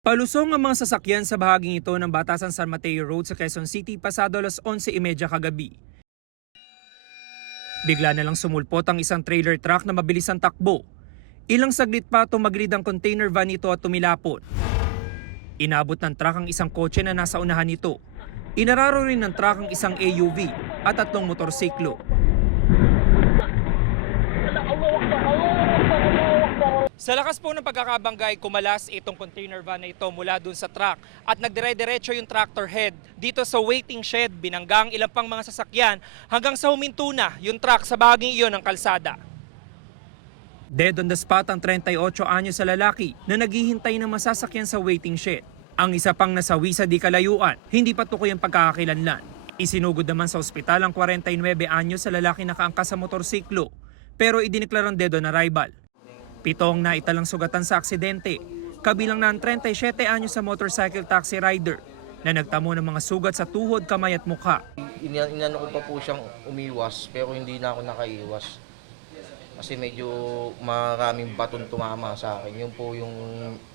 Palusong ang mga sasakyan sa bahaging ito ng Batasan San Mateo Road sa Quezon City pasado alas 11:30 kagabi. Bigla na lang sumulpot ang isang trailer truck na mabilis ang takbo. Ilang saglit pa tumagilid ang container van nito at tumilapon. Inabot ng truck ang isang kotse na nasa unahan nito. Inararo rin ng truck ang isang AUV at 3 motorsiklo. Sa lakas po ng pagkakabanggay, kumalas itong container van na ito mula dun sa truck at nagdire-diretso yung tractor head dito sa waiting shed, binanggang ilang pang mga sasakyan hanggang sa huminto na yung truck sa bahaging iyon ng kalsada. Dead on the spot ang 38 anyos sa lalaki na naghihintay ng masasakyan sa waiting shed. Ang isa pang nasawi sa di kalayuan, hindi pa tukoy ang pagkakakilanlan. Isinugod naman sa ospital ang 49 anyos sa lalaki nakaangkas sa motorsiklo pero idineklarang dead on arrival. 7 ang naitalang sugatan sa aksidente, kabilang na ang 37 anyos sa motorcycle taxi rider na nagtamo ng mga sugat sa tuhod, kamay at mukha. Inano ko pa po siyang umiwas pero hindi na ako nakaiwas. Kasi medyo maraming baton tumama sa akin. Yun po yung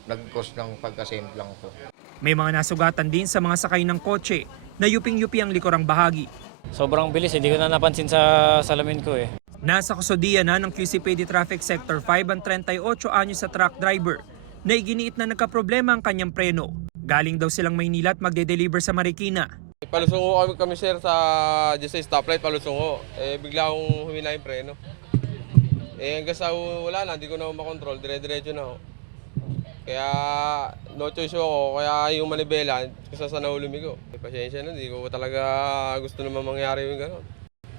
nag-cause ng pagkasemplang ko. May mga nasugatan din sa mga sakay ng kotse na yuping-yupi ang likurang bahagi. Sobrang bilis, hindi ko na napansin sa salamin ko eh. Nasa kusodiya na ng QCPD Traffic Sector 5 ang 38 anyos sa truck driver na iginiit na nagkaproblema ang kanyang preno. Galing daw silang Maynila at magde-deliver sa Marikina. Palusungo kami sir sa stoplight, palusungo. Bigla akong humina yung preno. Hanggang sa wala na, hindi ko na makontrol, dire-diretso na ako. Kaya no choice ako, kaya yung manibela, kasi sa nahulumi ko. Pasensya na, hindi ko talaga gusto naman mangyari yung gano'n.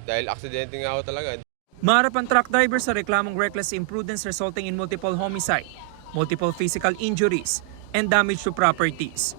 Dahil aksidente nga ako talaga. Maharap ang truck driver sa reklamong reckless imprudence resulting in multiple homicide, multiple physical injuries, and damage to properties.